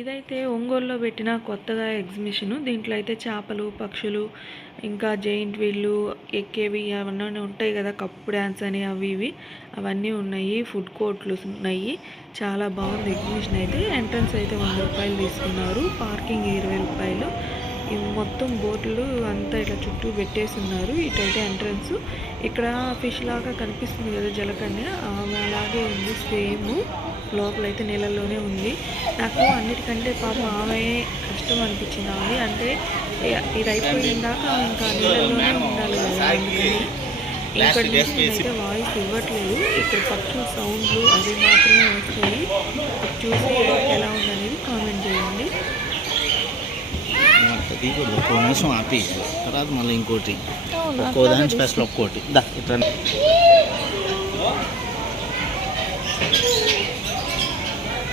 ఇదైతే ఒంగోలులో పెట్టిన కొత్తగా ఎగ్జిబిషన్. దీంట్లో అయితే చేపలు పక్షులు ఇంకా జైంట్ వీళ్ళు ఎక్కేవి అవన్నీ ఉంటాయి కదా కప్పు డ్యాన్స్ అని అవి ఇవి. అవన్నీ ఉన్నాయి ఫుడ్ కోర్ట్లు ఉన్నాయి. చాలా బాగుంది ఎగ్జిబిషన్ అయితే. ఎంట్రన్స్ అయితే వంద రూపాయలు తీసుకున్నారు. పార్కింగ్ ఇరవై రూపాయలు. ఇవి మొత్తం బోట్లు అంతా ఇట్లా చుట్టూ పెట్టేసి ఉన్నారు ఇటైతే ఎంట్రన్స్. ఇక్కడ ఫిష్ లాగా కనిపిస్తుంది కదా జలకన్య అలాగే ఉంది సేమ్. లోపలైతే నీళ్ళల్లోనే ఉంది. నాకు అన్నిటికంటే పాపం ఆమె కష్టం అనిపించింది ఆమె అంటే ఇది అయిపోయిన దాకా ఆమె ఇంకా నీళ్ళల్లోనే ఉండాలి కదా అందుకని. ఇక్కడ నుంచి వాయిస్ ఇవ్వట్లేదు. ఇక్కడ పక్షుల సౌండ్లు అవి మాత్రమే వస్తాయి. చూసి ఎలా ఉందనేది కామెంట్ చేయండి. తీయకూడదు ఒక్కో నిమిషం ఆపి. తర్వాత మళ్ళీ ఇంకోటి. ఒక్కో దాని స్పెషల్ ఒక్కోటి. దా ఇట్లా.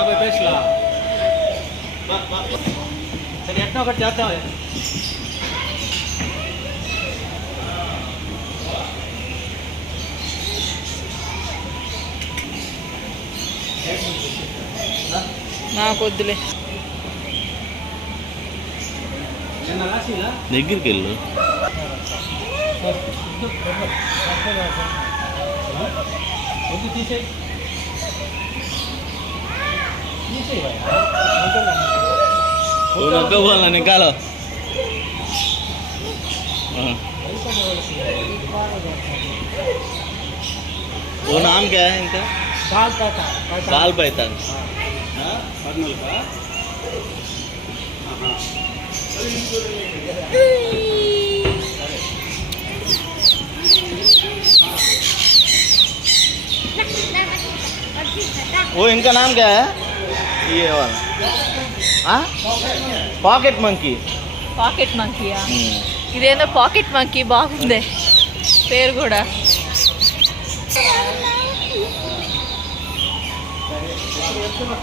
యాభై పైసలా సరే ఎట్లా ఒకటి చేద్దాం. నాకు వద్దులే దగ్గరికి వెళ్ళు తీసేయి. उन्हों पे बोलना निकालो वो नाम क्या है इनका बाल पैतान बाल पैतान वो इनका नाम क्या है ये वाला हाँ पॉकेट मंकी పాకెట్ మంకీయా ఇదేందో పాకెట్ మంకీ బాగుంది పేరు కూడా ఎప్పుడు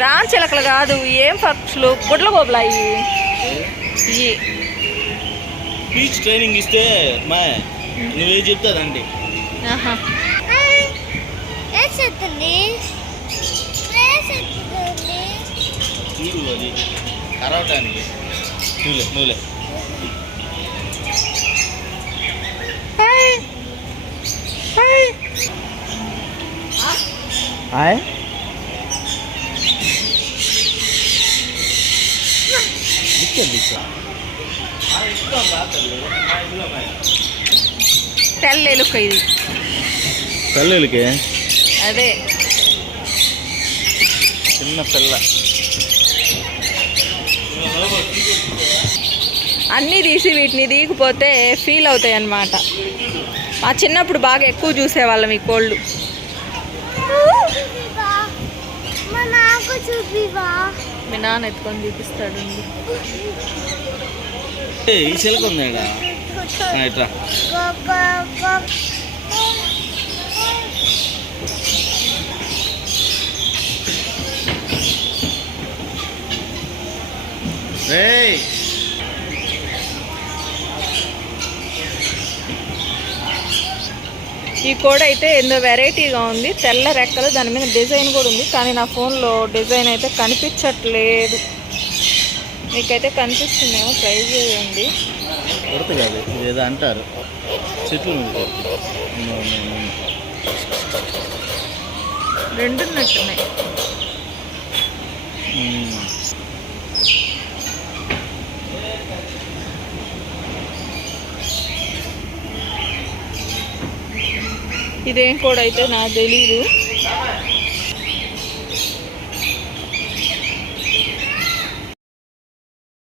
రామ్ చిలకలు కాదు ఏం పక్షులు? గుడ్ల గోబులాయి. ఇవి స్పీచ్ ట్రైనింగ్ ఇస్తే మా నువ్వే చెప్తాదండి ఆహా. చూడు అది కరవటానికి నువ్వులే నువ్వులే హాయ్ తెల్ల ఎలుక ఇది కల్లులకి అదే చిన్న పిల్ల అన్నీ తీసి వీటిని తీయకపోతే ఫీల్ అవుతాయి అన్నమాట. మా చిన్నప్పుడు బాగా ఎక్కువ చూసేవాళ్ళం ఈ కోళ్ళు. నాకు చూపివా మీ నాన్న ఎత్తుకొని చూపిస్తాడు ఏ, ఈ ఈ కోడ్ అయితే ఏందో వెరైటీగా ఉంది. తెల్ల రెక్కలు దాని మీద డిజైన్ కూడా ఉంది. కానీ నా ఫోన్లో డిజైన్ అయితే కనిపించట్లేదు. మీకైతే కనిపిస్తుందేమో కాదు ఇది ఏదో అంటారు. చెట్లు మీద ఇదేం కోడ్ అయితే నాకు తెలీదు.